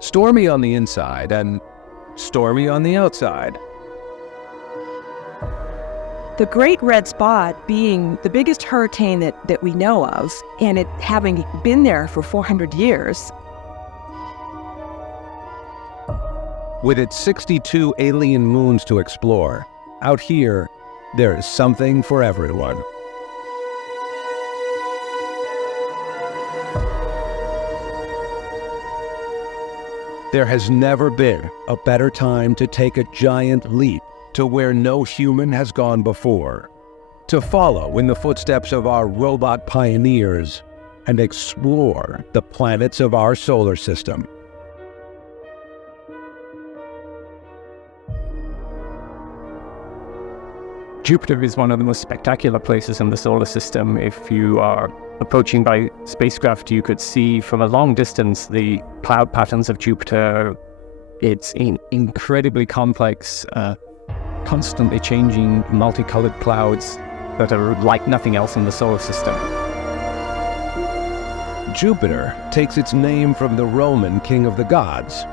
Stormy on the inside and stormy on the outside. The Great Red Spot being the biggest hurricane that we know of, and it having been there for 400 years. With its 62 alien moons to explore, out here, there is something for everyone. There has never been a better time to take a giant leap to where no human has gone before, to follow in the footsteps of our robot pioneers and explore the planets of our solar system. Jupiter is one of the most spectacular places in the solar system. If you are approaching by spacecraft, you could see from a long distance the cloud patterns of Jupiter. It's incredibly complex, constantly changing multicolored clouds that are like nothing else in the solar system. Jupiter takes its name from the Roman king of the gods.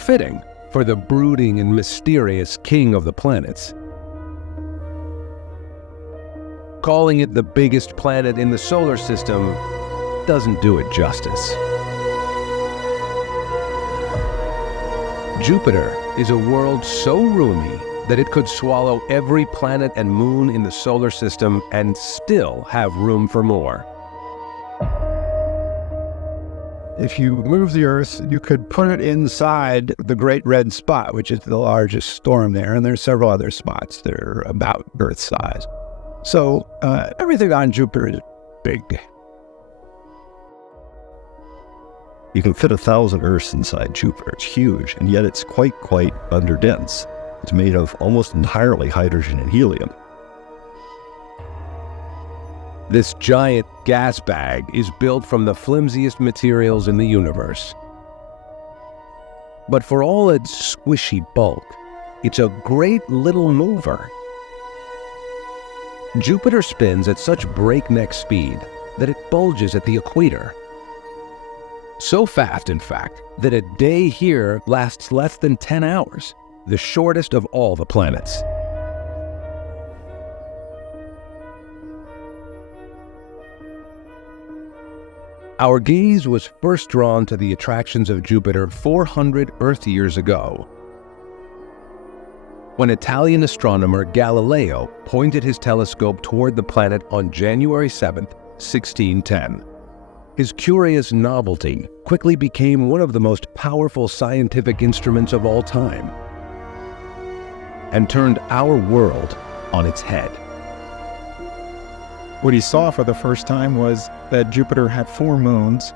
Fitting for the brooding and mysterious king of the planets. Calling it the biggest planet in the solar system doesn't do it justice. Jupiter is a world so roomy that it could swallow every planet and moon in the solar system and still have room for more. If you move the Earth, you could put it inside the Great Red Spot, which is the largest storm there, and there's several other spots that are about Earth size. So everything on Jupiter is big. You can fit 1,000 Earths inside Jupiter. It's huge, and yet it's quite underdense. It's made of almost entirely hydrogen and helium. This giant gas bag is built from the flimsiest materials in the universe. But for all its squishy bulk, it's a great little mover. Jupiter spins at such breakneck speed that it bulges at the equator. So fast, in fact, that a day here lasts less than 10 hours, the shortest of all the planets. Our gaze was first drawn to the attractions of Jupiter 400 Earth years ago, when Italian astronomer Galileo pointed his telescope toward the planet on January 7th, 1610. His curious novelty quickly became one of the most powerful scientific instruments of all time, and turned our world on its head. What he saw for the first time was that Jupiter had 4 moons,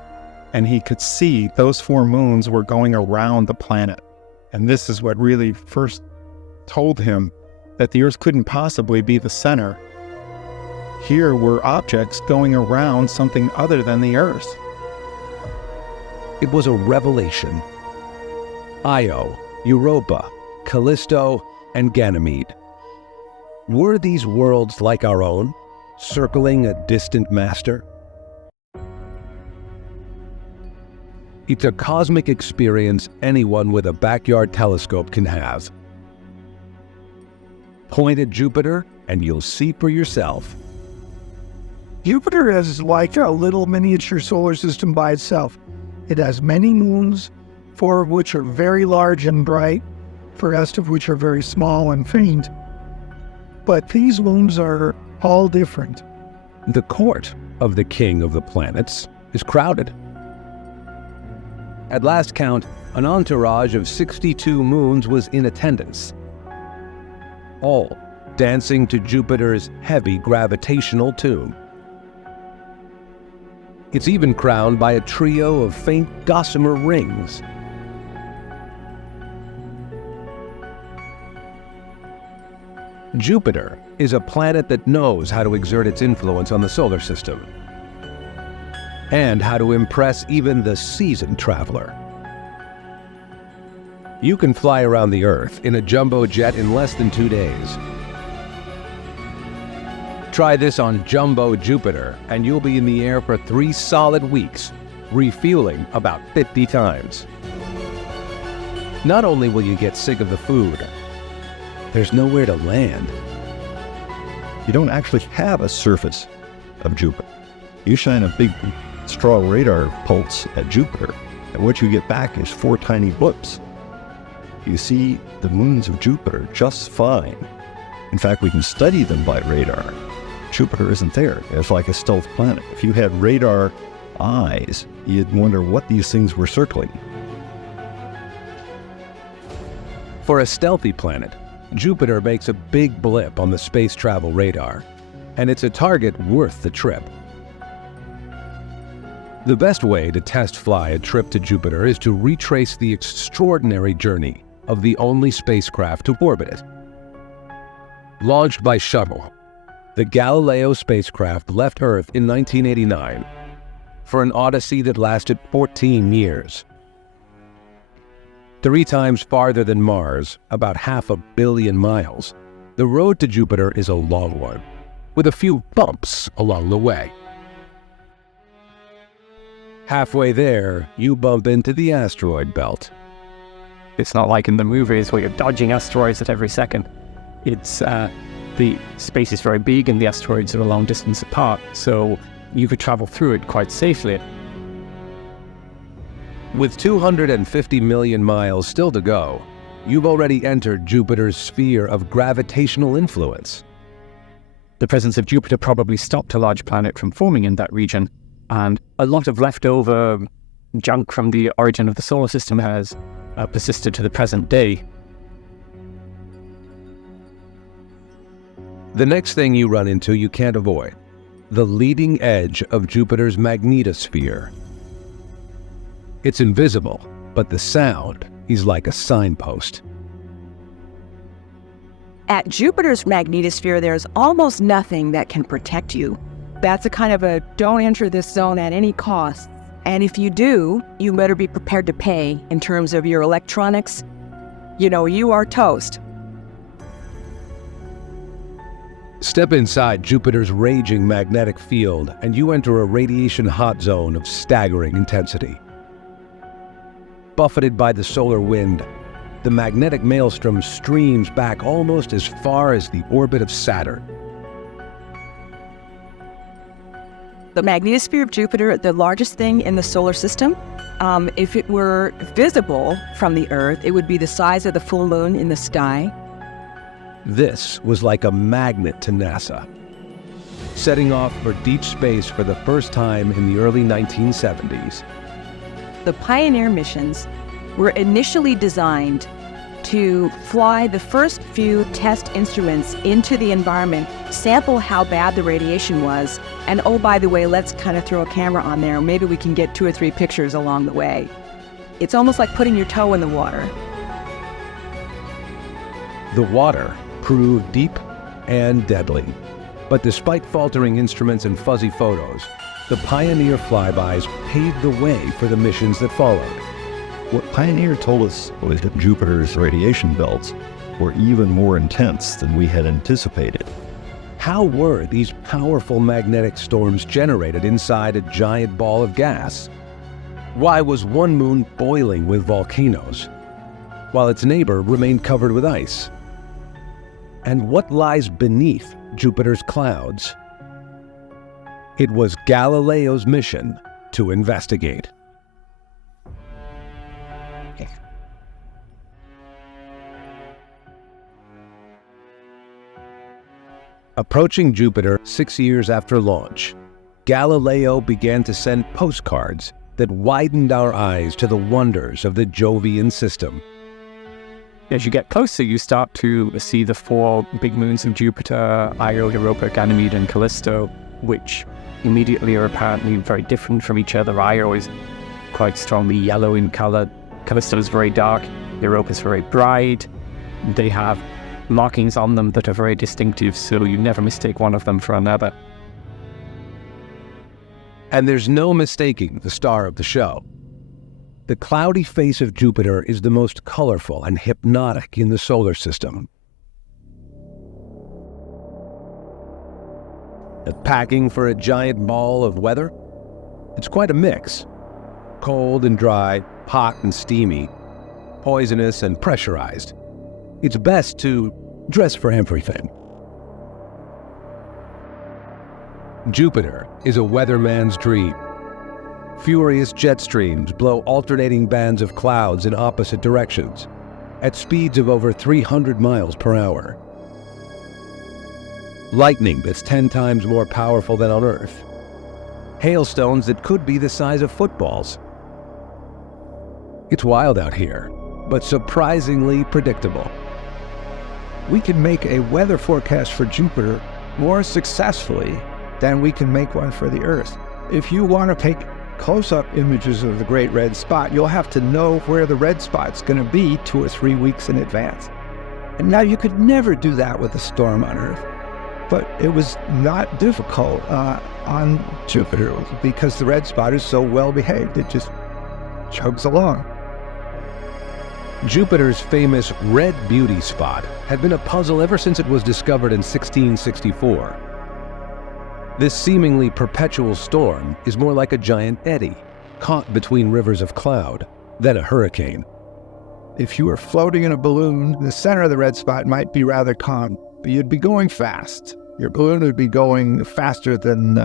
and he could see those 4 moons were going around the planet. And this is what really first told him that the Earth couldn't possibly be the center. Here were objects going around something other than the Earth. It was a revelation. Io, Europa, Callisto, and Ganymede. Were these worlds like our own, circling a distant master? It's a cosmic experience anyone with a backyard telescope can have. Point at Jupiter and you'll see for yourself. Jupiter is like a little miniature solar system by itself. It has many moons, 4 of which are very large and bright, the rest of which are very small and faint. But these moons are all different. The court of the king of the planets is crowded. At last count, an entourage of 62 moons was in attendance, all dancing to Jupiter's heavy gravitational tune. It's even crowned by a trio of faint gossamer rings. Jupiter is a planet that knows how to exert its influence on the solar system, and how to impress even the seasoned traveler. You can fly around the Earth in a jumbo jet in less than 2 days. Try this on Jumbo Jupiter, and you'll be in the air for 3 solid weeks, refueling about 50 times. Not only will you get sick of the food, there's nowhere to land. You don't actually have a surface of Jupiter. You shine a big straw radar pulse at Jupiter, and what you get back is 4 tiny blips. You see the moons of Jupiter just fine. In fact, we can study them by radar. Jupiter isn't there. It's like a stealth planet. If you had radar eyes, you'd wonder what these things were circling. For a stealthy planet, Jupiter makes a big blip on the space travel radar, and it's a target worth the trip. The best way to test fly a trip to Jupiter is to retrace the extraordinary journey of the only spacecraft to orbit it. Launched by shuttle, the Galileo spacecraft left Earth in 1989 for an odyssey that lasted 14 years. 3 times farther than Mars, about 500 million miles, the road to Jupiter is a long one, with a few bumps along the way. Halfway there, you bump into the asteroid belt. It's not like in the movies where you're dodging asteroids at every second. It's the space is very big and the asteroids are a long distance apart, so you could travel through it quite safely. With 250 million miles still to go, you've already entered Jupiter's sphere of gravitational influence. The presence of Jupiter probably stopped a large planet from forming in that region, and a lot of leftover junk from the origin of the solar system has persisted to the present day. The next thing you run into you can't avoid: the leading edge of Jupiter's magnetosphere. It's invisible, but the sound is like a signpost. At Jupiter's magnetosphere, there's almost nothing that can protect you. That's a kind of a don't enter this zone at any cost. And if you do, you better be prepared to pay in terms of your electronics. You are toast. Step inside Jupiter's raging magnetic field, and you enter a radiation hot zone of staggering intensity. Buffeted by the solar wind, the magnetic maelstrom streams back almost as far as the orbit of Saturn. The magnetosphere of Jupiter, the largest thing in the solar system, if it were visible from the Earth, it would be the size of the full moon in the sky. This was like a magnet to NASA. Setting off for deep space for the first time in the early 1970s. The Pioneer missions were initially designed to fly the first few test instruments into the environment, sample how bad the radiation was, and oh, by the way, let's kind of throw a camera on there. Maybe we can get 2 or 3 pictures along the way. It's almost like putting your toe in the water. The water proved deep and deadly. But despite faltering instruments and fuzzy photos, the Pioneer flybys paved the way for the missions that followed. What Pioneer told us was that Jupiter's radiation belts were even more intense than we had anticipated. How were these powerful magnetic storms generated inside a giant ball of gas? Why was one moon boiling with volcanoes, while its neighbor remained covered with ice? And what lies beneath Jupiter's clouds? It was Galileo's mission to investigate. Approaching Jupiter 6 years after launch, Galileo began to send postcards that widened our eyes to the wonders of the Jovian system. As you get closer, you start to see the 4 big moons of Jupiter, Io, Europa, Ganymede, and Callisto, which immediately are apparently very different from each other. Io is quite strongly yellow in color. Callisto is very dark. Europa is very bright. They have markings on them that are very distinctive, so you never mistake one of them for another. And there's no mistaking the star of the show. The cloudy face of Jupiter is the most colorful and hypnotic in the solar system. Packing for a giant ball of weather? It's quite a mix. Cold and dry, hot and steamy. poisonous, and pressurized. It's best to dress for everything. Jupiter is a weatherman's dream. Furious jet streams blow alternating bands of clouds in opposite directions at speeds of over 300 miles per hour. Lightning that's 10 times more powerful than on Earth. Hailstones that could be the size of footballs. It's wild out here, but surprisingly predictable. We can make a weather forecast for Jupiter more successfully than we can make one for the Earth. If you want to take close-up images of the Great Red Spot, you'll have to know where the red spot's going to be 2 or 3 weeks in advance. And now you could never do that with a storm on Earth. But it was not difficult on Jupiter because the red spot is so well behaved. It just chugs along. Jupiter's famous red beauty spot had been a puzzle ever since it was discovered in 1664. This seemingly perpetual storm is more like a giant eddy, caught between rivers of cloud, than a hurricane. If you were floating in a balloon, the center of the red spot might be rather calm, but you'd be going fast. Your balloon would be going faster than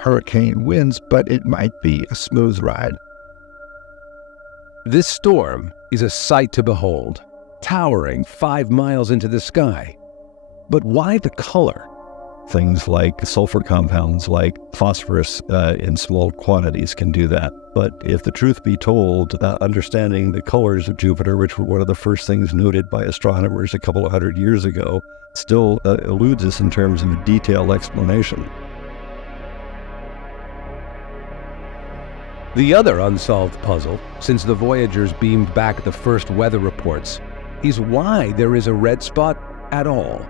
hurricane winds, but it might be a smooth ride. This storm is a sight to behold, towering 5 miles into the sky. But why the color? Things like sulfur compounds like phosphorus in small quantities can do that. But if the truth be told, understanding the colors of Jupiter, which were one of the first things noted by astronomers a couple of 100 years ago, still eludes us in terms of a detailed explanation. The other unsolved puzzle, since the Voyagers beamed back the first weather reports, is why there is a red spot at all.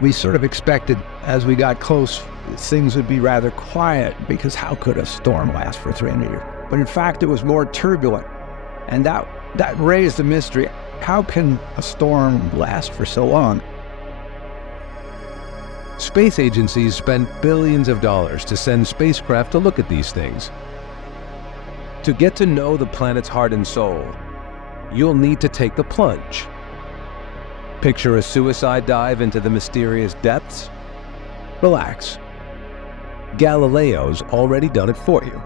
We sort of expected as we got close, things would be rather quiet because how could a storm last for 300 years? But in fact, it was more turbulent. And that raised the mystery. How can a storm last for so long? Space agencies spend billions of dollars to send spacecraft to look at these things. To get to know the planet's heart and soul, you'll need to take the plunge. Picture a suicide dive into the mysterious depths? Relax. Galileo's already done it for you.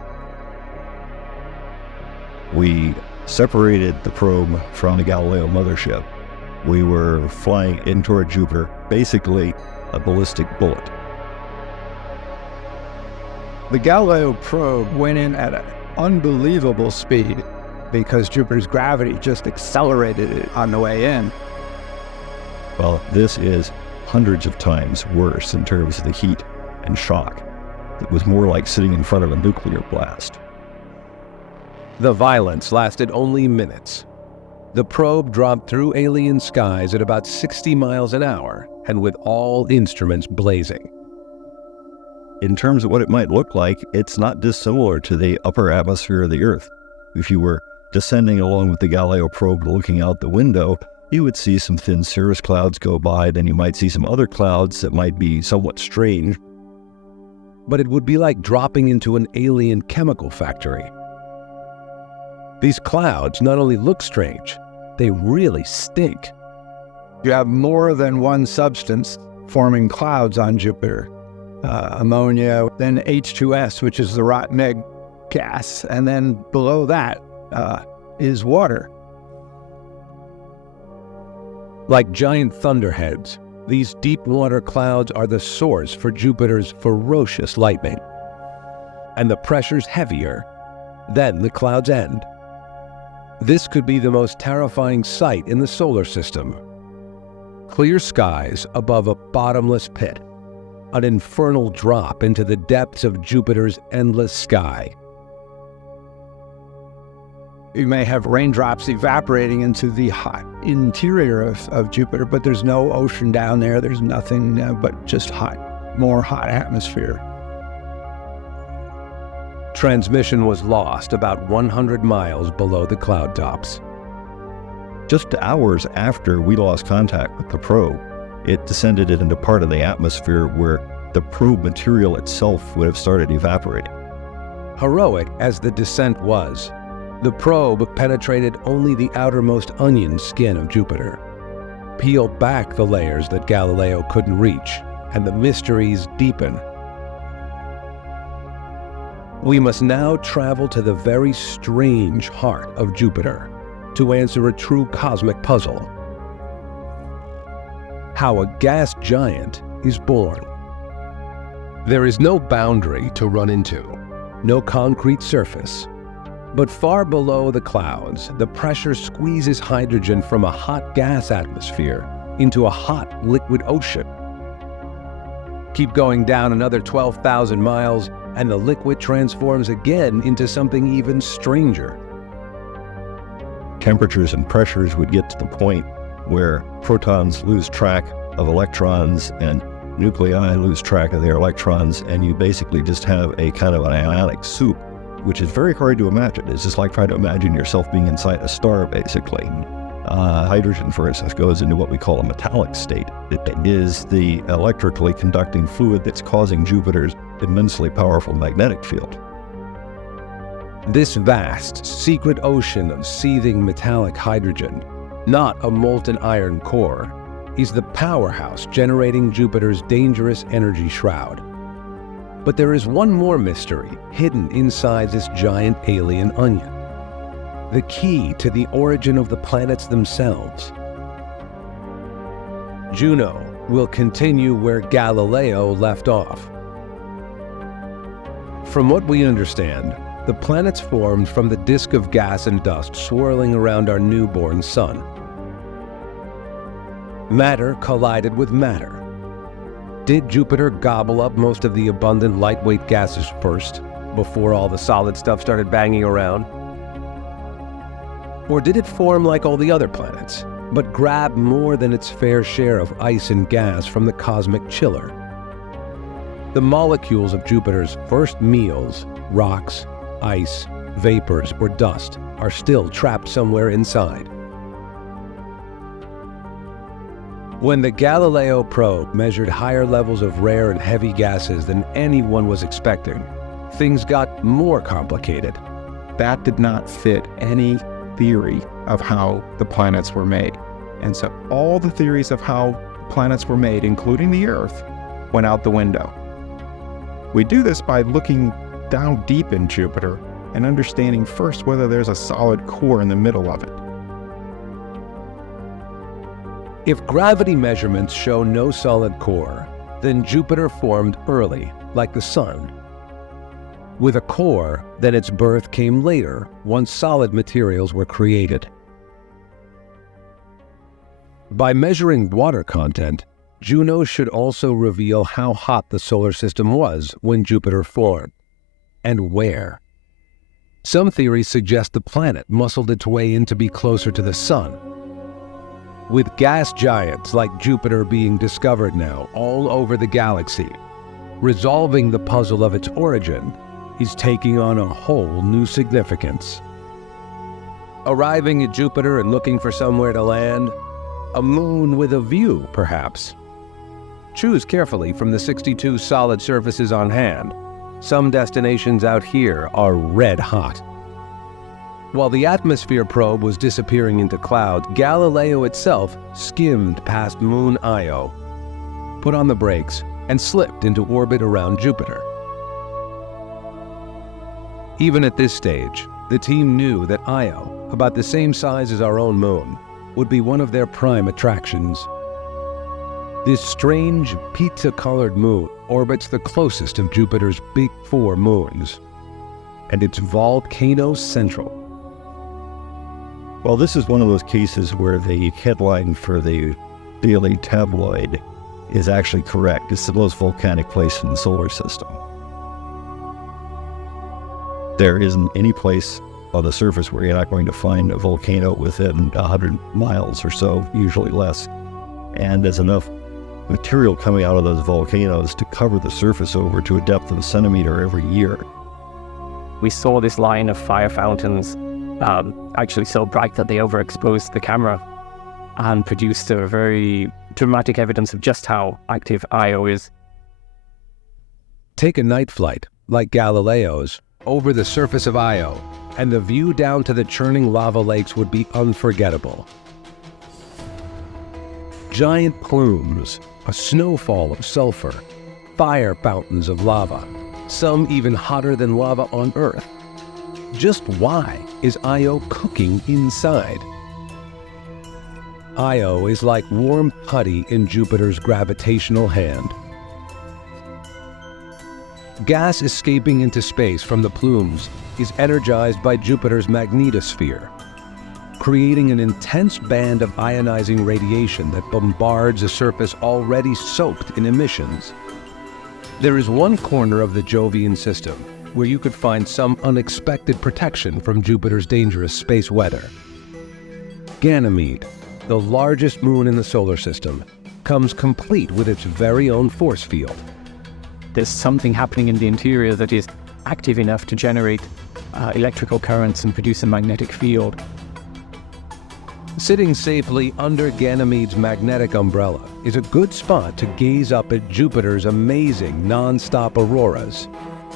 We separated the probe from the Galileo mothership. We were flying in toward Jupiter, basically a ballistic bullet. The Galileo probe went in at an unbelievable speed because Jupiter's gravity just accelerated it on the way in. Well, this is hundreds of times worse in terms of the heat and shock. It was more like sitting in front of a nuclear blast. The violence lasted only minutes. The probe dropped through alien skies at about 60 miles an hour and with all instruments blazing. In terms of what it might look like, it's not dissimilar to the upper atmosphere of the Earth. If you were descending along with the Galileo probe looking out the window, you would see some thin cirrus clouds go by, then you might see some other clouds that might be somewhat strange. But it would be like dropping into an alien chemical factory. These clouds not only look strange, they really stink. You have more than one substance forming clouds on Jupiter. Ammonia, then H2S, which is the rotten egg gas, and then below that is water. Like giant thunderheads, these deep water clouds are the source for Jupiter's ferocious lightning. And the pressure's heavier, then the cloud's end. This could be the most terrifying sight in the solar system. Clear skies above a bottomless pit, an infernal drop into the depths of Jupiter's endless sky. You may have raindrops evaporating into the hot interior of Jupiter, but there's no ocean down there. There's nothing but just more hot atmosphere. Transmission was lost about 100 miles below the cloud tops. Just hours after we lost contact with the probe, it descended into part of the atmosphere where the probe material itself would have started evaporating. Heroic as the descent was, The probe penetrated only the outermost onion skin of Jupiter. Peel back the layers that Galileo couldn't reach, and the mysteries deepen. We must now travel to the very strange heart of Jupiter to answer a true cosmic puzzle: how a gas giant is born. There is no boundary to run into, no concrete surface. But far below the clouds, the pressure squeezes hydrogen from a hot gas atmosphere into a hot liquid ocean. Keep going down another 12,000 miles, and the liquid transforms again into something even stranger. Temperatures and pressures would get to the point where protons lose track of electrons and nuclei lose track of their electrons, and you basically just have a kind of an ionic soup, which is very hard to imagine. It's just like trying to imagine yourself being inside a star, basically. Hydrogen, for instance, goes into what we call a metallic state. It is the electrically conducting fluid that's causing Jupiter's immensely powerful magnetic field. This vast, secret ocean of seething metallic hydrogen, not a molten iron core, is the powerhouse generating Jupiter's dangerous energy shroud. But there is one more mystery hidden inside this giant alien onion: the key to the origin of the planets themselves. Juno will continue where Galileo left off. From what we understand, the planets formed from the disk of gas and dust swirling around our newborn sun. Matter collided with matter. Did Jupiter gobble up most of the abundant lightweight gases first, before all the solid stuff started banging around? Or did it form like all the other planets, but grab more than its fair share of ice and gas from the cosmic chiller? The molecules of Jupiter's first meals, rocks, ice, vapors, or dust, are still trapped somewhere inside. When the Galileo probe measured higher levels of rare and heavy gases than anyone was expecting, things got more complicated. That did not fit any theory of how the planets were made. And so all the theories of how planets were made, including the Earth, went out the window. We do this by looking down deep in Jupiter and understanding first whether there's a solid core in the middle of it. If gravity measurements show no solid core, then Jupiter formed early, like the Sun. With a core, then its birth came later, once solid materials were created. By measuring water content, Juno should also reveal how hot the solar system was when Jupiter formed, and where. Some theories suggest the planet muscled its way in to be closer to the Sun. With gas giants like Jupiter being discovered now all over the galaxy, resolving the puzzle of its origin is taking on a whole new significance. Arriving at Jupiter and looking for somewhere to land, a moon with a view, perhaps. Choose carefully from the 62 solid surfaces on hand. Some destinations out here are red hot. While the atmosphere probe was disappearing into clouds, Galileo itself skimmed past Moon Io, put on the brakes, and slipped into orbit around Jupiter. Even at this stage, the team knew that Io, about the same size as our own moon, would be one of their prime attractions. This strange, pizza-colored moon orbits the closest of Jupiter's big four moons, and it's volcano central. Well, this is one of those cases where the headline for the daily tabloid is actually correct. It's the most volcanic place in the solar system. There isn't any place on the surface where you're not going to find a volcano within 100 miles or so, usually less. And there's enough material coming out of those volcanoes to cover the surface over to a depth of a centimeter every year. We saw this line of fire fountains actually so bright that they overexposed the camera and produced a very dramatic evidence of just how active Io is. Take a night flight, like Galileo's, over the surface of Io, and the view down to the churning lava lakes would be unforgettable. Giant plumes, a snowfall of sulfur, fire fountains of lava, some even hotter than lava on Earth. Just why is Io cooking inside? Io is like warm putty in Jupiter's gravitational hand. Gas escaping into space from the plumes is energized by Jupiter's magnetosphere, creating an intense band of ionizing radiation that bombards a surface already soaked in emissions. There is one corner of the Jovian system where you could find some unexpected protection from Jupiter's dangerous space weather. Ganymede, the largest moon in the solar system, comes complete with its very own force field. There's something happening in the interior that is active enough to generate electrical currents and produce a magnetic field. Sitting safely under Ganymede's magnetic umbrella is a good spot to gaze up at Jupiter's amazing non-stop auroras,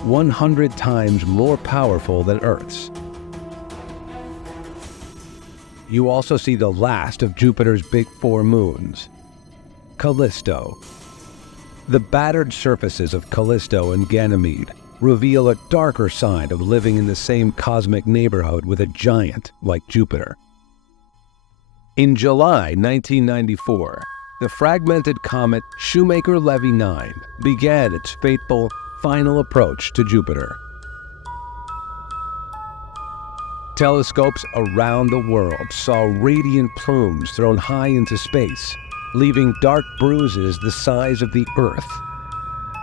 100 times more powerful than Earth's. You also see the last of Jupiter's big four moons, Callisto. The battered surfaces of Callisto and Ganymede reveal a darker side of living in the same cosmic neighborhood with a giant like Jupiter. In July 1994, the fragmented comet Shoemaker-Levy 9 began its fateful final approach to Jupiter. Telescopes around the world saw radiant plumes thrown high into space, leaving dark bruises the size of the Earth.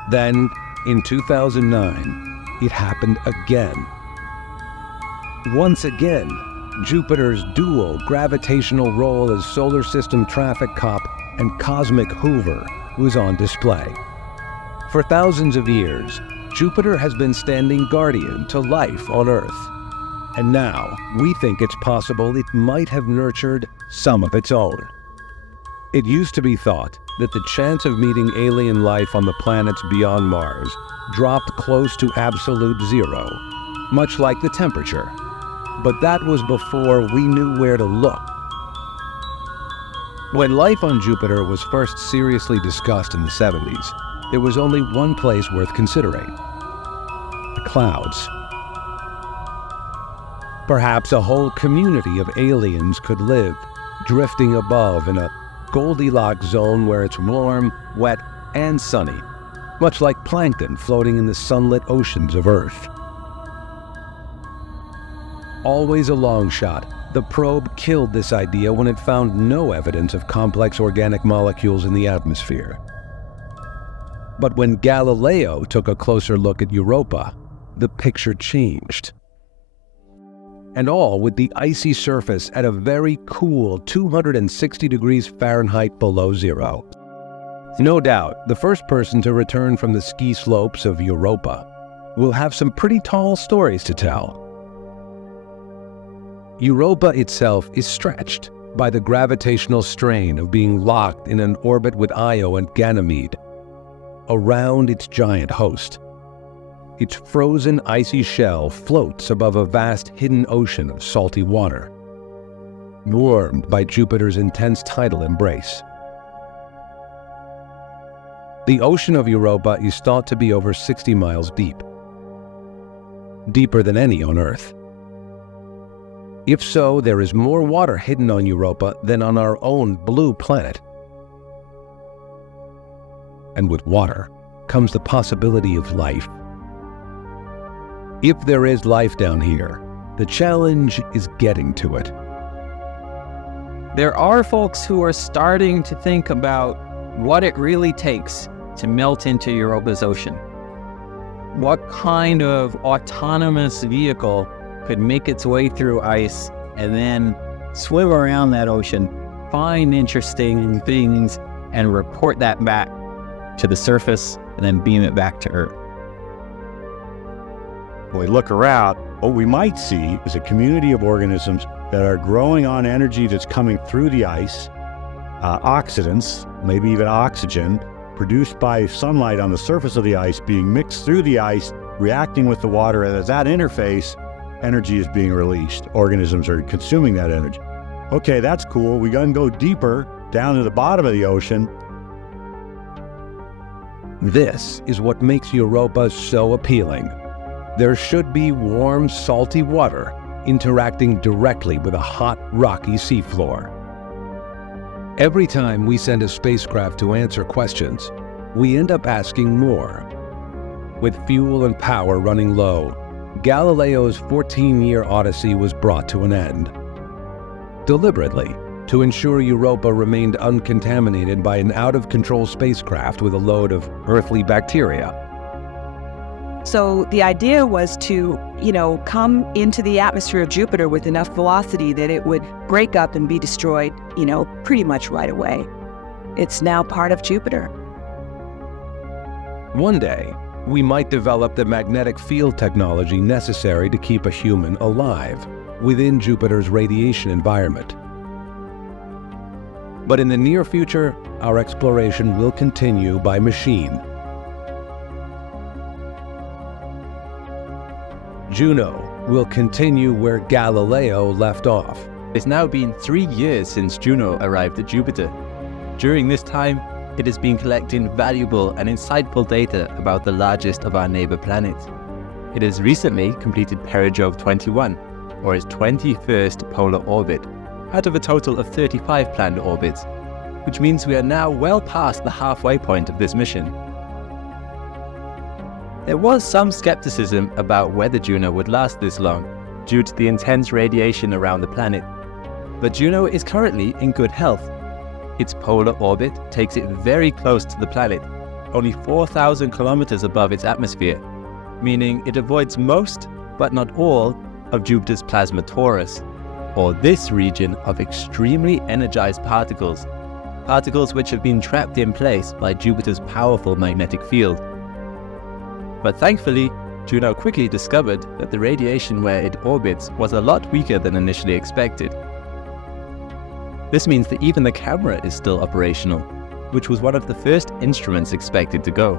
Then, in 2009, it happened again. Once again, Jupiter's dual gravitational role as solar system traffic cop and cosmic hoover was on display. For thousands of years, Jupiter has been standing guardian to life on Earth. And now, we think it's possible it might have nurtured some of its own. It used to be thought that the chance of meeting alien life on the planets beyond Mars dropped close to absolute zero, much like the temperature. But that was before we knew where to look. When life on Jupiter was first seriously discussed in the 70s, there was only one place worth considering: the clouds. Perhaps a whole community of aliens could live, drifting above in a Goldilocks zone where it's warm, wet, and sunny, much like plankton floating in the sunlit oceans of Earth. Always a long shot, the probe killed this idea when it found no evidence of complex organic molecules in the atmosphere. But when Galileo took a closer look at Europa, the picture changed. And all with the icy surface at a very cool 260 degrees Fahrenheit below zero. No doubt, the first person to return from the ski slopes of Europa will have some pretty tall stories to tell. Europa itself is stretched by the gravitational strain of being locked in an orbit with Io and Ganymede around its giant host. Its frozen, icy shell floats above a vast hidden ocean of salty water, warmed by Jupiter's intense tidal embrace. The ocean of Europa is thought to be over 60 miles deep, deeper than any on Earth. If so, there is more water hidden on Europa than on our own blue planet. And with water comes the possibility of life. If there is life down here, the challenge is getting to it. There are folks who are starting to think about what it really takes to melt into Europa's ocean. What kind of autonomous vehicle could make its way through ice and then swim around that ocean, find interesting things, and report that back to the surface and then beam it back to Earth? When we look around, what we might see is a community of organisms that are growing on energy that's coming through the ice, oxidants, maybe even oxygen, produced by sunlight on the surface of the ice being mixed through the ice, reacting with the water, and at that interface, energy is being released. Organisms are consuming that energy. Okay, that's cool. We gotta go deeper down to the bottom of the ocean. This is what makes Europa so appealing. There should be warm, salty water interacting directly with a hot, rocky seafloor. Every time we send a spacecraft to answer questions, we end up asking more. With fuel and power running low, Galileo's 14-year odyssey was brought to an end. Deliberately, to ensure Europa remained uncontaminated by an out-of-control spacecraft with a load of earthly bacteria. So the idea was to, come into the atmosphere of Jupiter with enough velocity that it would break up and be destroyed, pretty much right away. It's now part of Jupiter. One day, we might develop the magnetic field technology necessary to keep a human alive within Jupiter's radiation environment. But in the near future, our exploration will continue by machine. Juno will continue where Galileo left off. It's now been 3 years since Juno arrived at Jupiter. During this time, it has been collecting valuable and insightful data about the largest of our neighbor planets. It has recently completed Perijove 21, or its 21st polar orbit, out of a total of 35 planned orbits, which means we are now well past the halfway point of this mission. There was some skepticism about whether Juno would last this long, due to the intense radiation around the planet. But Juno is currently in good health. Its polar orbit takes it very close to the planet, only 4,000 kilometers above its atmosphere, meaning it avoids most, but not all, of Jupiter's plasma torus, or this region of extremely energized particles which have been trapped in place by Jupiter's powerful magnetic field. But thankfully, Juno quickly discovered that the radiation where it orbits was a lot weaker than initially expected. This means that even the camera is still operational, which was one of the first instruments expected to go.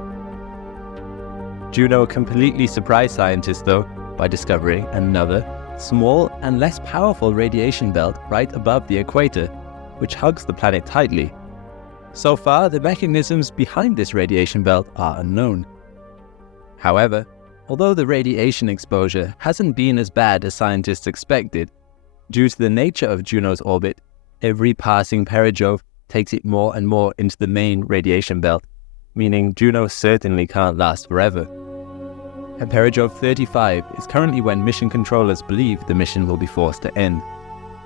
Juno completely surprised scientists, though, by discovering another, small and less powerful radiation belt right above the equator, which hugs the planet tightly. So far, the mechanisms behind this radiation belt are unknown. However, although the radiation exposure hasn't been as bad as scientists expected, due to the nature of Juno's orbit, every passing Perijove takes it more and more into the main radiation belt, meaning Juno certainly can't last forever. At Perijove 35 is currently when mission controllers believe the mission will be forced to end,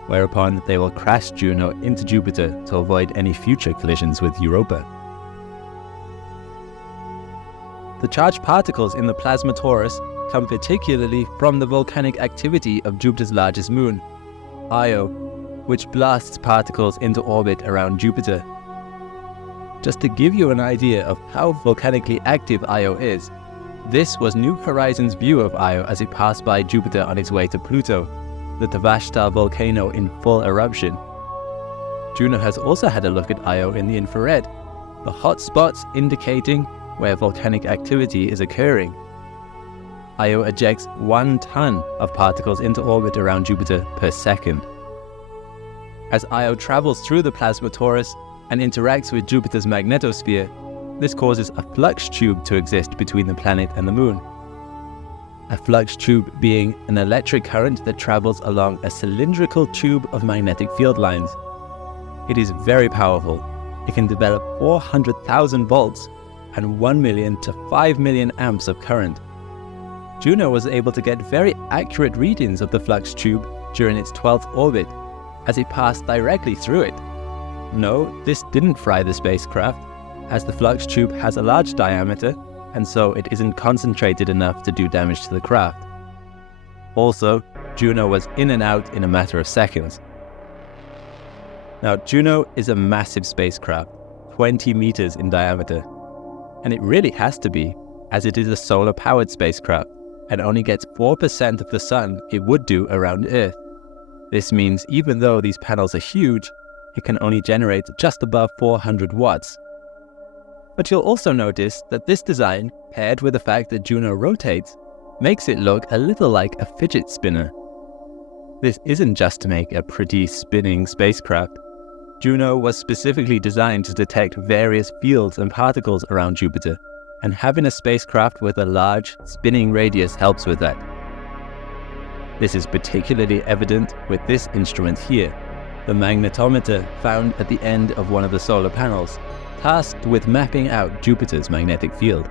whereupon they will crash Juno into Jupiter to avoid any future collisions with Europa. The charged particles in the plasma torus come particularly from the volcanic activity of Jupiter's largest moon, Io, which blasts particles into orbit around Jupiter. Just to give you an idea of how volcanically active Io is, this was New Horizons' view of Io as it passed by Jupiter on its way to Pluto, the Tavashta volcano in full eruption. Juno has also had a look at Io in the infrared, the hot spots indicating where volcanic activity is occurring. Io ejects 1 ton of particles into orbit around Jupiter per second. As Io travels through the plasma torus and interacts with Jupiter's magnetosphere, this causes a flux tube to exist between the planet and the moon. A flux tube being an electric current that travels along a cylindrical tube of magnetic field lines. It is very powerful. It can develop 400,000 volts and 1 million to 5 million amps of current. Juno was able to get very accurate readings of the flux tube during its 12th orbit, as it passed directly through it. No, this didn't fry the spacecraft, as the flux tube has a large diameter, and so it isn't concentrated enough to do damage to the craft. Also, Juno was in and out in a matter of seconds. Now, Juno is a massive spacecraft, 20 meters in diameter. And it really has to be, as it is a solar-powered spacecraft and only gets 4% of the sun it would do around Earth. This means even though these panels are huge, it can only generate just above 400 watts. But you'll also notice that this design, paired with the fact that Juno rotates, makes it look a little like a fidget spinner. This isn't just to make a pretty spinning spacecraft. Juno was specifically designed to detect various fields and particles around Jupiter, and having a spacecraft with a large, spinning radius helps with that. This is particularly evident with this instrument here, the magnetometer found at the end of one of the solar panels, tasked with mapping out Jupiter's magnetic field.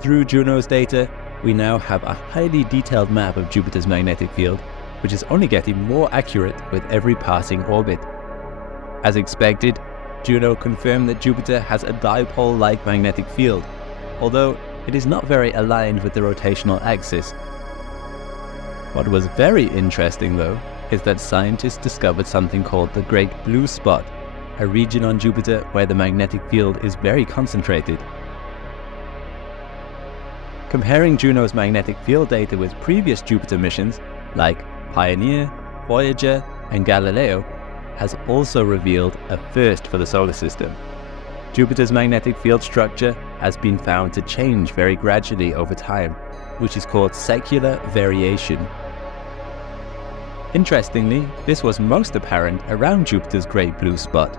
Through Juno's data, we now have a highly detailed map of Jupiter's magnetic field, which is only getting more accurate with every passing orbit. As expected, Juno confirmed that Jupiter has a dipole-like magnetic field, although it is not very aligned with the rotational axis. What was very interesting, though, is that scientists discovered something called the Great Blue Spot, a region on Jupiter where the magnetic field is very concentrated. Comparing Juno's magnetic field data with previous Jupiter missions, like Pioneer, Voyager, and Galileo, has also revealed a first for the solar system. Jupiter's magnetic field structure has been found to change very gradually over time, which is called secular variation. Interestingly, this was most apparent around Jupiter's Great Blue Spot.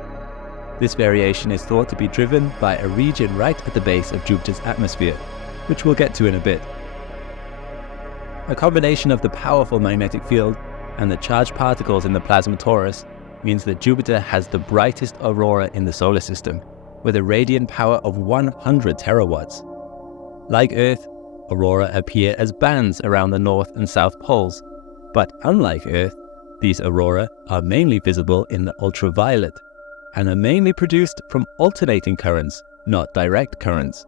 This variation is thought to be driven by a region right at the base of Jupiter's atmosphere, which we'll get to in a bit. A combination of the powerful magnetic field and the charged particles in the plasma torus means that Jupiter has the brightest aurora in the solar system, with a radiant power of 100 terawatts. Like Earth, aurora appear as bands around the north and south poles, but unlike Earth, these aurora are mainly visible in the ultraviolet, and are mainly produced from alternating currents, not direct currents.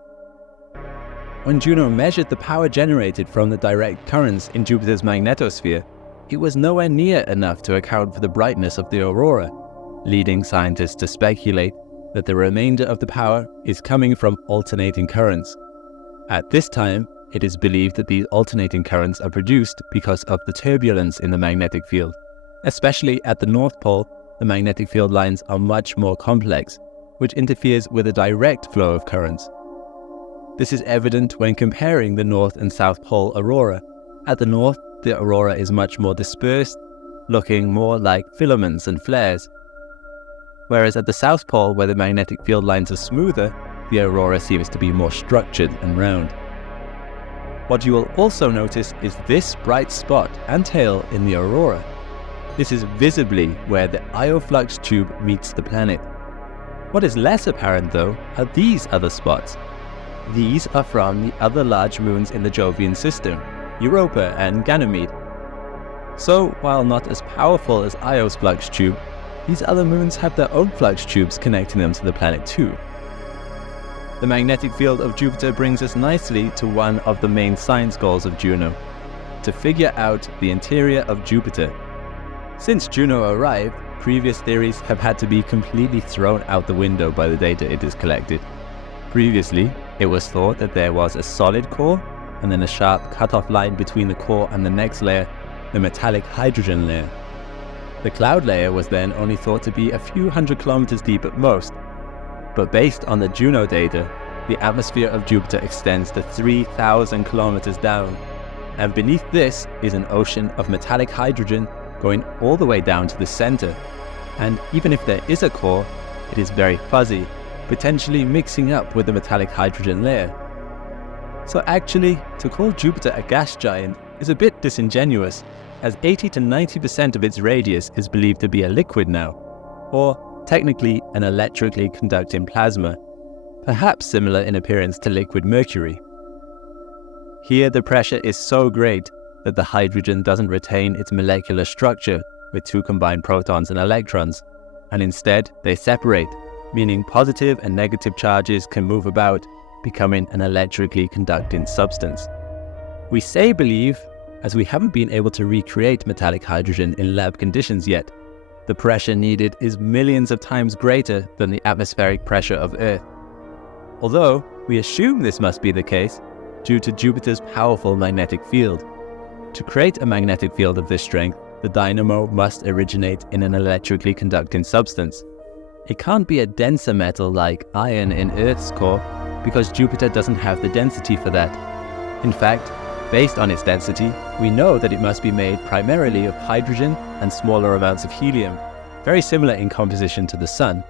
When Juno measured the power generated from the direct currents in Jupiter's magnetosphere, it was nowhere near enough to account for the brightness of the aurora, leading scientists to speculate that the remainder of the power is coming from alternating currents. At this time, it is believed that these alternating currents are produced because of the turbulence in the magnetic field. Especially at the North Pole, the magnetic field lines are much more complex, which interferes with a direct flow of currents. This is evident when comparing the North and South Pole aurora. At the North, the aurora is much more dispersed, looking more like filaments and flares. Whereas at the South Pole, where the magnetic field lines are smoother, the aurora seems to be more structured and round. What you will also notice is this bright spot and tail in the aurora. This is visibly where the Io flux tube meets the planet. What is less apparent, though, are these other spots. These are from the other large moons in the Jovian system, Europa and Ganymede. So, while not as powerful as Io's flux tube, these other moons have their own flux tubes connecting them to the planet too. The magnetic field of Jupiter brings us nicely to one of the main science goals of Juno, to figure out the interior of Jupiter. Since Juno arrived, previous theories have had to be completely thrown out the window by the data it has collected. Previously, it was thought that there was a solid core, and then a sharp cutoff line between the core and the next layer, the metallic hydrogen layer. The cloud layer was then only thought to be a few hundred kilometers deep at most. But based on the Juno data, the atmosphere of Jupiter extends to 3,000 kilometers down, and beneath this is an ocean of metallic hydrogen going all the way down to the center. And even if there is a core, it is very fuzzy, potentially mixing up with the metallic hydrogen layer. So actually, to call Jupiter a gas giant is a bit disingenuous, as 80 to 90% of its radius is believed to be a liquid now, or technically an electrically conducting plasma, perhaps similar in appearance to liquid mercury. Here the pressure is so great that the hydrogen doesn't retain its molecular structure with two combined protons and electrons, and instead they separate, meaning positive and negative charges can move about, becoming an electrically conducting substance. We say believe, as we haven't been able to recreate metallic hydrogen in lab conditions yet. The pressure needed is millions of times greater than the atmospheric pressure of Earth. Although, we assume this must be the case due to Jupiter's powerful magnetic field. To create a magnetic field of this strength, the dynamo must originate in an electrically conducting substance. It can't be a denser metal like iron in Earth's core, because Jupiter doesn't have the density for that. In fact, Based on its density, we know that it must be made primarily of hydrogen and smaller amounts of helium, very similar in composition to the Sun,